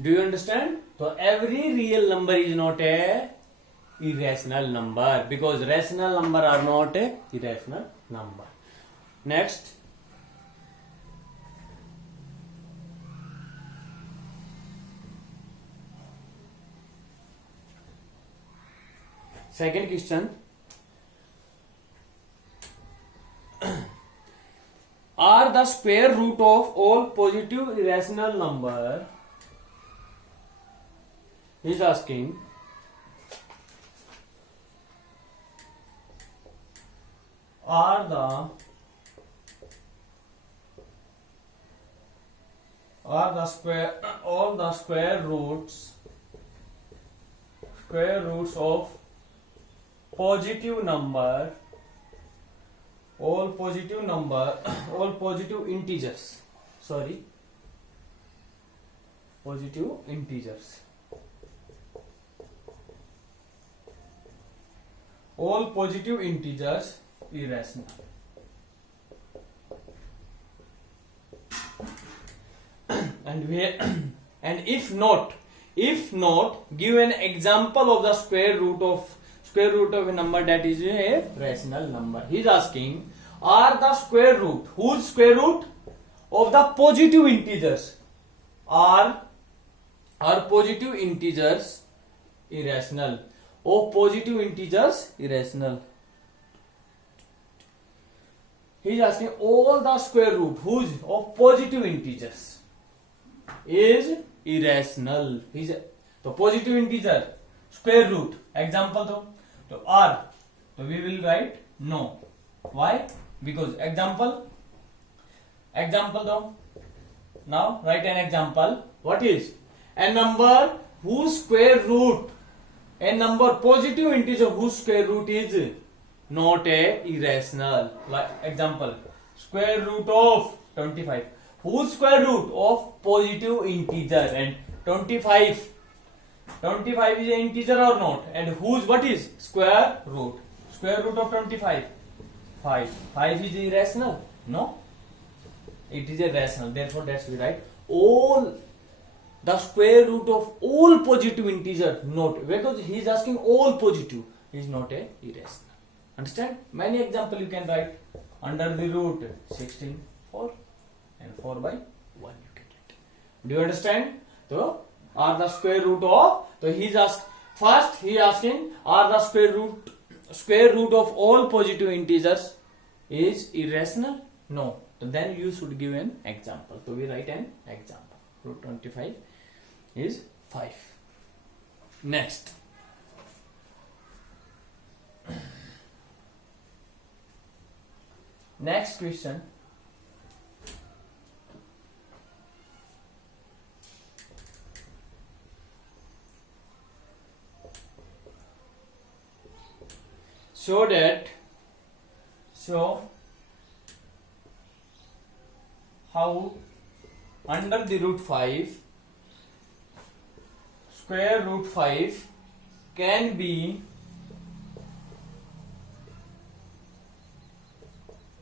Do you understand? So every real number is not a irrational number, because rational number are not a irrational number. Next. Second question. Are the square root of all positive irrational number? He is asking. Are the all the square roots of positive number, all positive integers, positive integers, all positive integers irrational? And if not, give an example of the square root of a number that is a rational number. He is asking, are the square root, whose square root of the positive integers are positive integers irrational? Of positive integers irrational. He is asking all the square root whose of positive integers is irrational. So positive integer square root example though. So R, so we will write no. Why? Because example though. Now write an example. What is a number whose square root, a number positive integer whose square root is not a irrational? Like example, square root of 25. Whose square root of positive integer, and 25 is an integer or not? And whose, what is square root? Square root of 25, 5. 5 is irrational? No, it is a rational. Therefore that's we write all the square root of all positive integer, not, because he is asking all positive, is not a irrational. Understand? Many example you can write. Under the root 16, 4, and 4 by 1 you can write. Do you understand? So are the square root of, so he is asking, are the square root of all positive integers is irrational? No. So then you should give an example. So we write an example. Root 25 is 5. Next. Next question. Show how under the root 5 square root 5 can be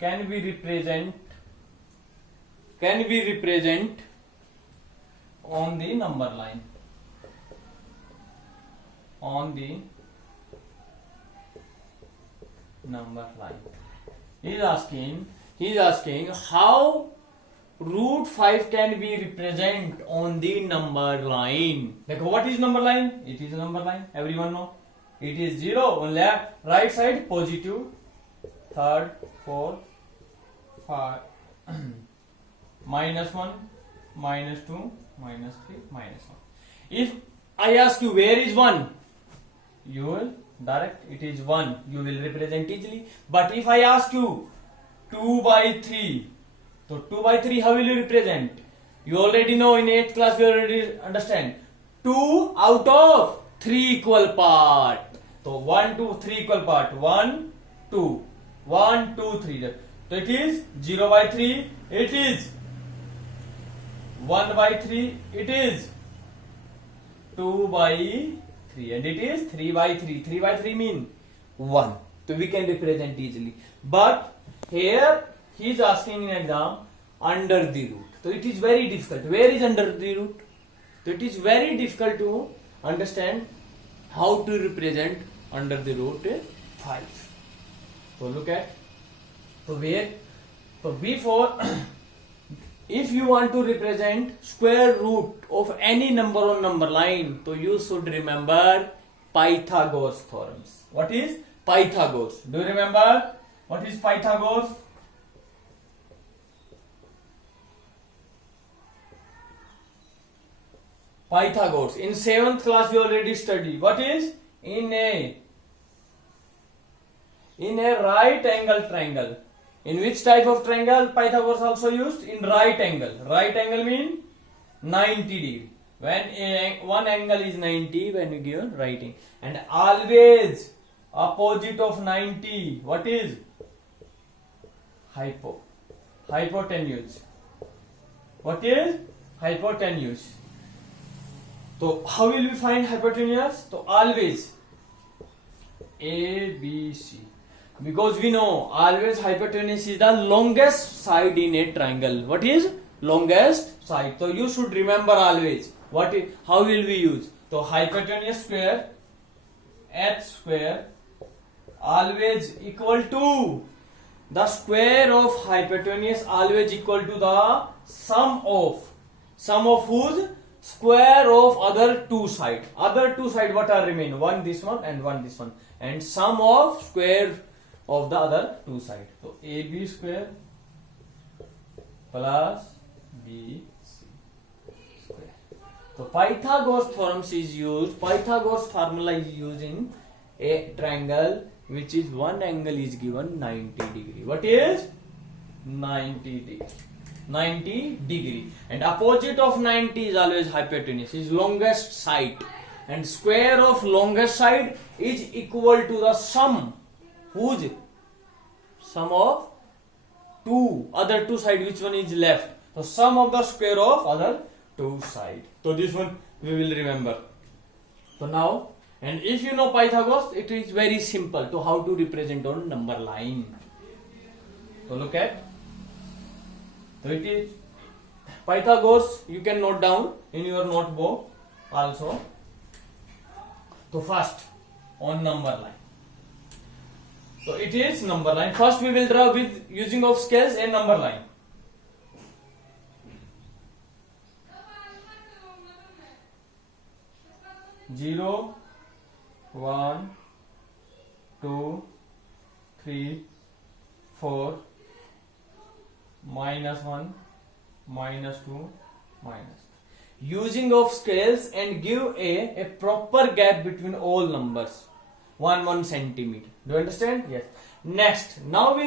represent on the number line. He is asking how root 5 can be represent on the number line. Like what is number line? It is a number line. Everyone know. It is 0 on left, right side positive, third, fourth, 5, minus 1, minus 2, minus 3, minus 1. If I ask you where is 1, you will direct, it is 1, you will represent easily. But if I ask you 2 by 3, so 2 by 3 how will you represent? You already know, in 8th class you already understand. 2 out of 3 equal part. So 1, 2, 3 equal part. 1, 2, 1, 2, 3. So it is 0 by 3, it is 1 by 3, it is 2 by 3, and it is 3 by 3. 3 by 3 mean 1. So we can represent easily. But here he is asking in exam under the root. So it is very difficult. Where is under the root? So it is very difficult to understand how to represent under the root 5. So look at, so before if you want to represent square root of any number on number line, so you should remember Pythagoras theorems. What is Pythagoras? Do you remember what is Pythagoras? Pythagoras. In 7th class we already studied. What is? In a right angle triangle. In which type of triangle Pythagoras also used? In right angle. Right angle mean 90 degree. When one angle is 90, when you give writing, and always opposite of 90, what is? Hypotenuse. What is? Hypotenuse. So how will we find hypotenuse? So always A, B, C. Because we know always hypotenuse is the longest side in a triangle. What is longest side? So you should remember always. How will we use? So hypotenuse square, h square, always equal to the square of hypotenuse, always equal to the sum of whose? Square of other two side. Other two side what are remain? One this one and one this one. And sum of square of the other two side. So AB square plus BC square. So Pythagoras theorem is used. Pythagoras formula is used in a triangle which is one angle is given 90 degree. What is? 90 degree. 90 degree, and opposite of 90 is always hypotenuse, is longest side, and square of longest side is equal to the sum whose? Sum of other two side, which one is left? So sum of the square of other two side. So this one we will remember. So now, and if you know Pythagoras, it is very simple to how to represent on number line. So look at. So it is Pythagoras, you can note down in your notebook also. So first on number line. So it is number line. First we will draw with using of scales a number line. Zero, 1, 2, 3, 4. -1, -2, minus. Using of scales and give a proper gap between all numbers. 1 centimeter. Do you understand? Yes. Next, now we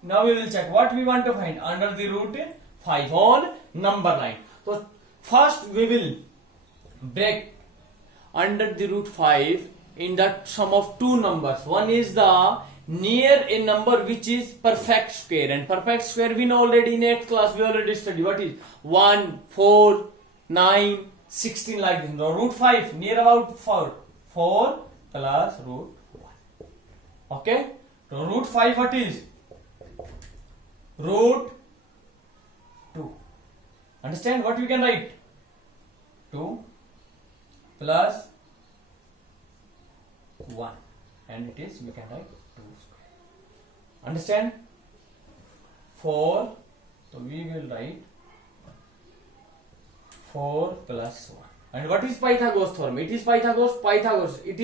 will check what we want to find under the root 5 on number line. So first we will break under the root 5 in the sum of two numbers. One is the near a number which is perfect square, and perfect square we know already in 8th class we already studied. What is 1, 4, 9, 16 like this. So root 5 near about 4 plus root 1. Okay, so root 5 what is? Root 2. Understand what we can write? 2 plus 1, and it is we can write 2 square. Understand? 4, so we will write 4 plus 1. And what is Pythagoras theorem? It is Pythagoras. It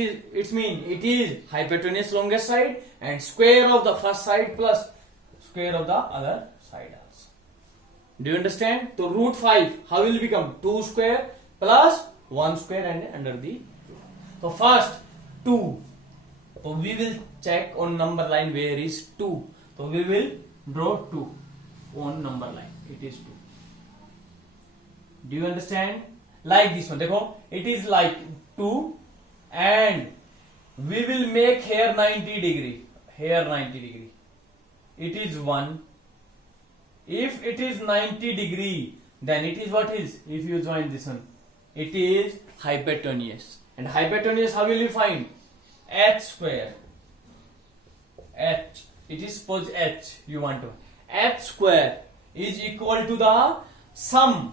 is hypotenuse longest side and square of the first side plus square of the other side also. Do you understand? So root 5, how will it become? 2 square plus 1 square and under the root. So first 2. So we will check on number line where is 2. So we will draw 2 on number line. It is 2. Do you understand? Like this one. Dekho, it is like 2 and we will make here 90 degree. Here 90 degree. It is 1. If it is 90 degree, then it is what is? If you join this one, it is hypotenuse. And hypotenuse, how will you find? H square. H. It is suppose H you want to. H square is equal to the sum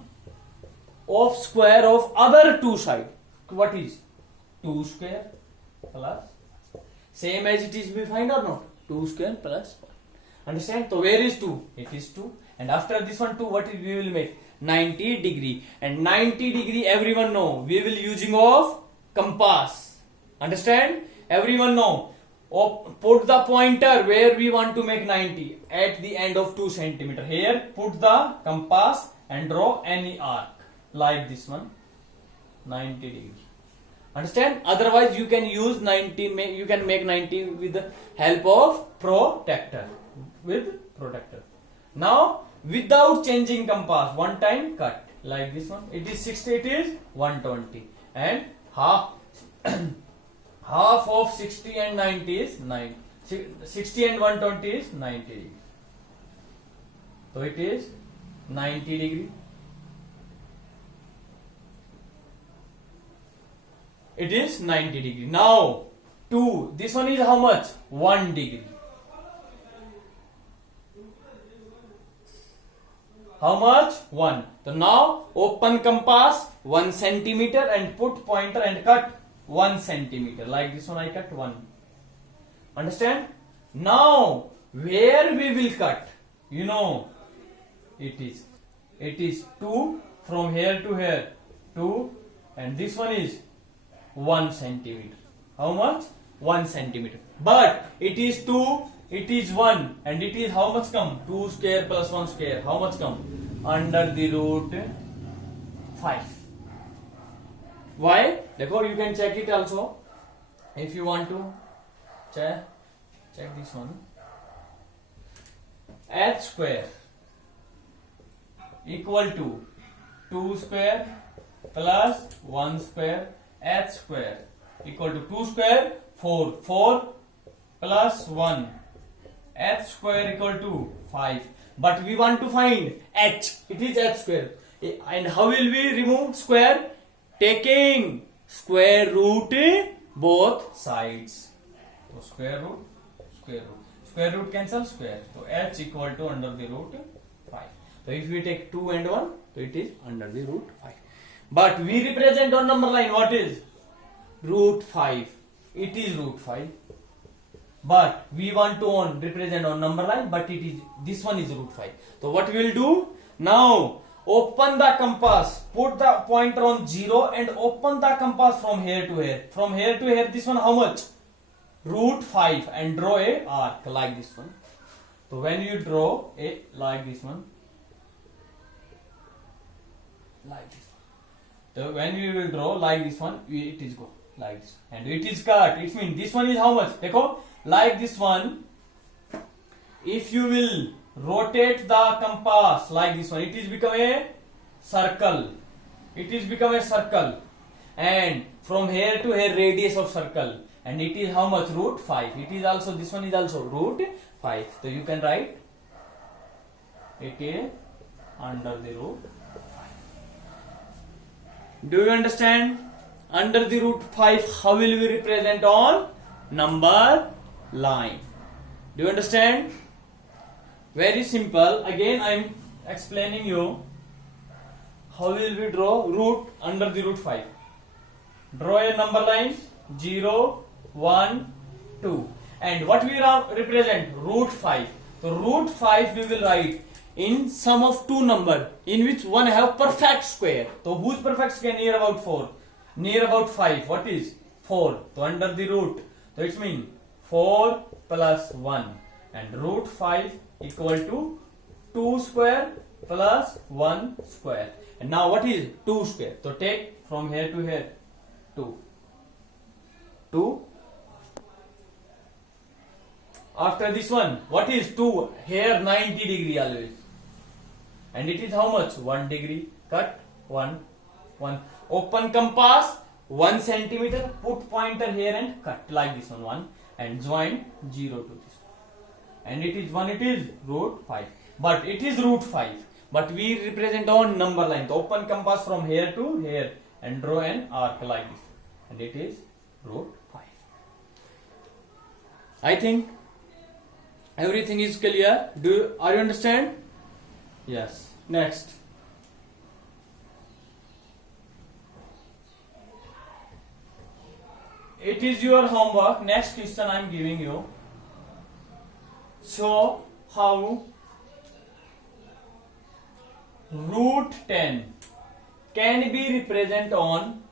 of square of other two side. What is 2 square plus, same as it is we find or not, 2 square plus 1. Understand? So where is 2? It is 2. And after this one 2, what is we will make? 90 degree. And 90 degree everyone know, we will using of compass. Understand? Everyone know. Put the pointer where we want to make 90 at the end of 2 centimeter. Here put the compass and draw any arc like this one, 90 degree. Understand? Otherwise you can use 90, you can make 90 with the help of protractor. Now without changing compass, one time cut like this one. It is 60, it is 120, and half half of 60 and 90 is 9. 60 and 120 is 90 degree. So it is 90 degree. It is 90 degree. Now 2, this one is how much? 1 degree. How much? 1. So now open compass 1 centimeter and put pointer and cut 1 centimeter. Like this one I cut 1. Understand? Now where we will cut? You know, it is 2 from here to here, 2, and this one is 1 centimeter. How much? 1 centimeter. But it is 2, it is 1, and it is how much come? 2 square plus 1 square. How much come? Under the root 5. Why? Therefore you can check it also. If you want to check this one. H square equal to 2 square plus 1 square. H square equal to 2 square 4. 4 plus 1. H square equal to 5. But we want to find h. It is h square. And how will we remove square? Taking square root both sides. So square root cancel square. So h equal to under the root 5. So if we take 2 and 1, so it is under the root 5. But we represent on number line what is? Root 5. It is root 5. But we want to represent on number line, but it is, this one is root 5. So what we will do? Now open the compass, put the pointer on 0 and open the compass from here to here. From here to here, this one how much? Root 5, and draw a arc like this one. So when you draw a like this one, like this one. So when we will draw like this one, it is go like this, and it is cut. It means this one is how much? Dekho, like this one. If you will rotate the compass like this one, it is become a circle. It is become a circle, and from here to here radius of circle, and it is how much? Root 5. It is also, this one is also root 5. So you can write it is under the root 5. Do you understand? Under the root 5, how will we represent on number line? Do you understand? Very simple. Again I am explaining you how will we draw root under the root 5. Draw a number line 0, 1, 2, and what we represent? Root 5. So root 5 we will write in sum of two number in which one have perfect square. So whose perfect square? Near about 4, near about 5. What is 4? So under the root, so it means 4 plus 1, and root 5 equal to 2 square plus 1 square. And now what is 2 square? So take from here to here 2. After this one, what is 2? Here 90 degree always. And it is how much? 1 degree. Cut 1. Open compass 1 centimeter. Put pointer here and cut like this one. And join 0 to this. And it is 1. It is root 5. But it is root 5. But we represent on number line. So open compass from here to here and draw an arc like this. And it is root 5. I think everything is clear. Are you understand? Yes. Next. it is your homework. Next question I am giving you. So how root 10 can be represented on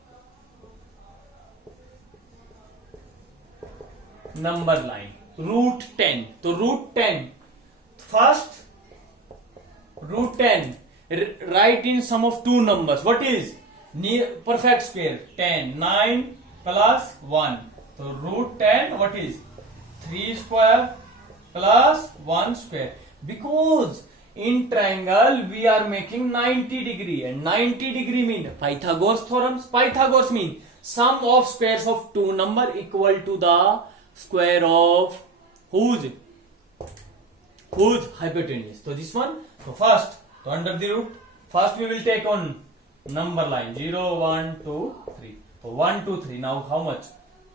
number line. Root 10. So root 10. First, root 10. Write in sum of two numbers. What is perfect square? 10. 9 plus 1. So root 10. What is 3 square plus 1 square? Because in triangle we are making 90 degree, and 90 degree mean Pythagoras theorems. Pythagoras mean sum of squares of two number equal to the square of whose hypotenuse. So this one. So first, so under the root, first we will take on number line 0, 1, 2, 3. So 1, 2, 3. Now how much?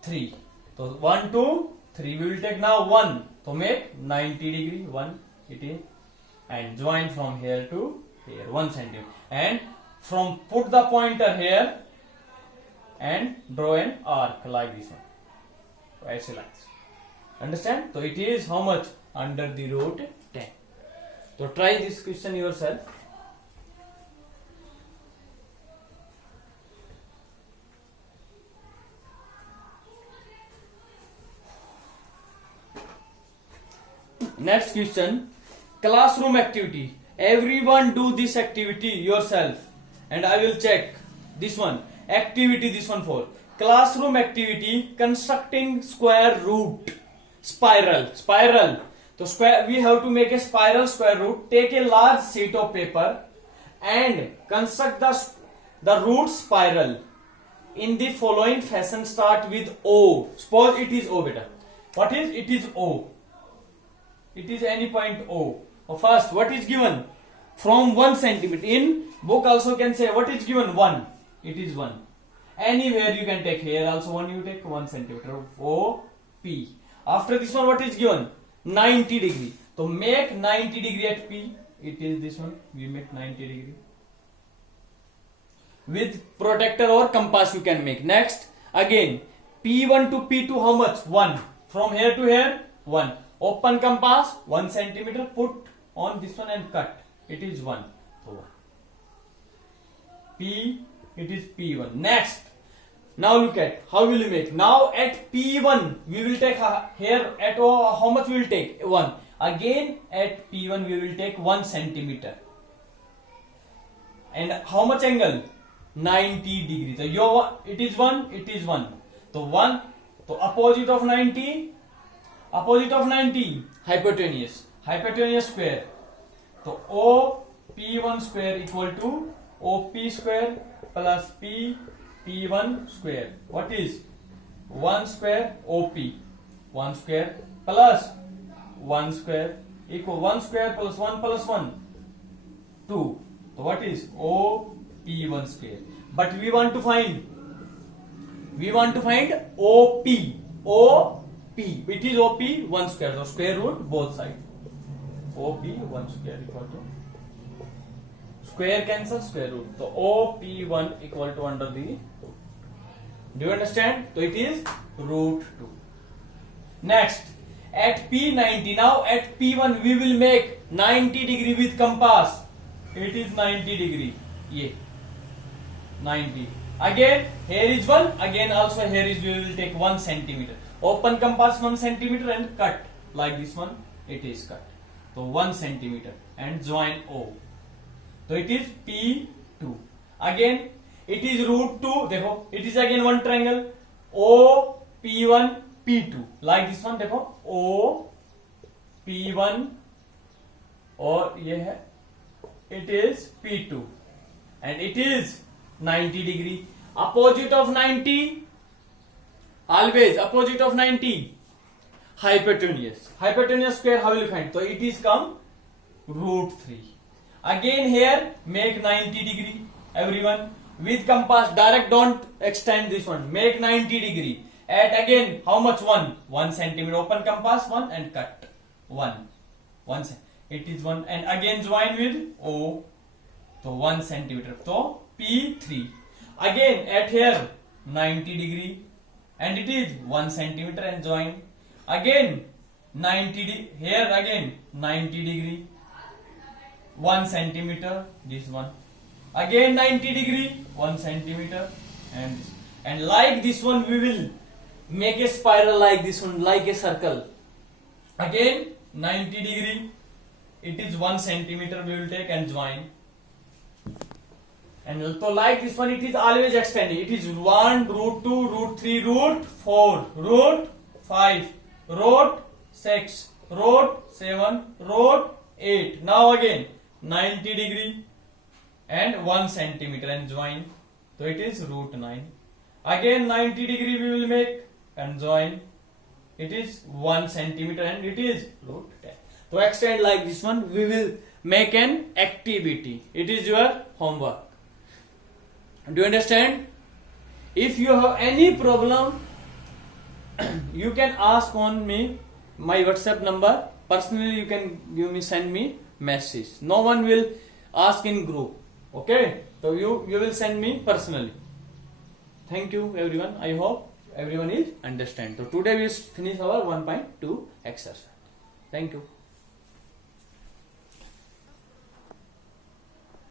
3. So 1, 2, 3. We will take now 1. So make 90 degree. 1 it is. And join from here to here 1 centimeter. And from put the pointer here and draw an arc like this one. So as a lines. Understand? So it is how much? Under the root 10. So try this question yourself. Next question. Classroom activity. Everyone do this activity yourself, and I will check this one. Activity, this one for classroom activity. Constructing square root. Spiral. So square, we have to make a spiral square root. Take a large sheet of paper and construct the root spiral in the following fashion. Start with O. Suppose it is O, beta. What is it? Is O. It is any point O. So first, what is given? From 1 centimeter. In book also can say what is given? 1. It is 1. Anywhere you can take. Here also 1 you take 1 centimeter. O, P. After this one, what is given? 90 degree. So make 90 degree at P. It is this one. We make 90 degree. With protractor or compass you can make. Next, again, P1 to P2 how much? 1. From here to here, 1. Open compass, 1 centimeter. Put on this one and cut. It is 1. So 1. P, it is P1. Next. Now look at how will you make. Now at P1 we will take here at how much we will take? 1. Again at P1 we will take 1 centimeter. And how much angle? 90 degrees. So it is 1. It is 1. So 1. So opposite of 90. Opposite of 90. Hypotenuse. Hypotenuse square. So OP1 square equal to OP square plus P1 square. What is 1 square OP? 1 square plus 1 square equal 1 square plus 1 plus 1 2. So what is OP1 square? But we want to find OP. OP. It is OP 1 square. So square root both sides. OP 1 square equal to square cancel square root. So OP1 equal to under the. Do you understand? So it is root 2. Next, at P90. Now at P1 we will make 90 degree with compass. It is 90 degree. Yeah. 90. Again here is 1. Again also here is we will take 1 centimeter. Open compass 1 centimeter and cut like this one. It is cut. So 1 centimeter and join O. So it is P2. Again it is root 2. देखो it is again one triangle. O P1 P2 like this one. देखो O P1 और ये है it is P2 and it is 90 degree. Opposite of 90, always opposite of 90, hypotenuse. Hypotenuse square how will you find? So it is come root 3. Again here make 90 degree. Everyone with compass direct, don't extend this one. Make 90 degree. At again how much? 1 centimeter. Open compass 1 and cut 1 centimeter. It is 1 and again join with O. So 1 centimeter. So P3. Again at here 90 degree. and it is 1 centimeter and join. Again here again 90 degree, 1 centimeter, this one. Again 90 degree, 1 centimeter, and this. And like this one we will make a spiral like this one, like a circle. Again 90 degree, it is 1 centimeter we will take and join. And so like this one, it is always expanding. It is 1, root 2, root 3, root 4, root 5, root 6, root 7, root 8. Now again 90 degree and 1 centimeter and join. So it is root 9. Again 90 degree we will make and join. It is 1 centimeter and it is root 10. To extend like this one, we will make an activity. It is your homework. Do you understand? If you have any problem, you can ask on me, my WhatsApp number. Personally, you can send me message. No one will ask in group. Okay? So you will send me personally. Thank you everyone. I hope everyone is understand. So today we finish our 1.2 exercise. Thank you.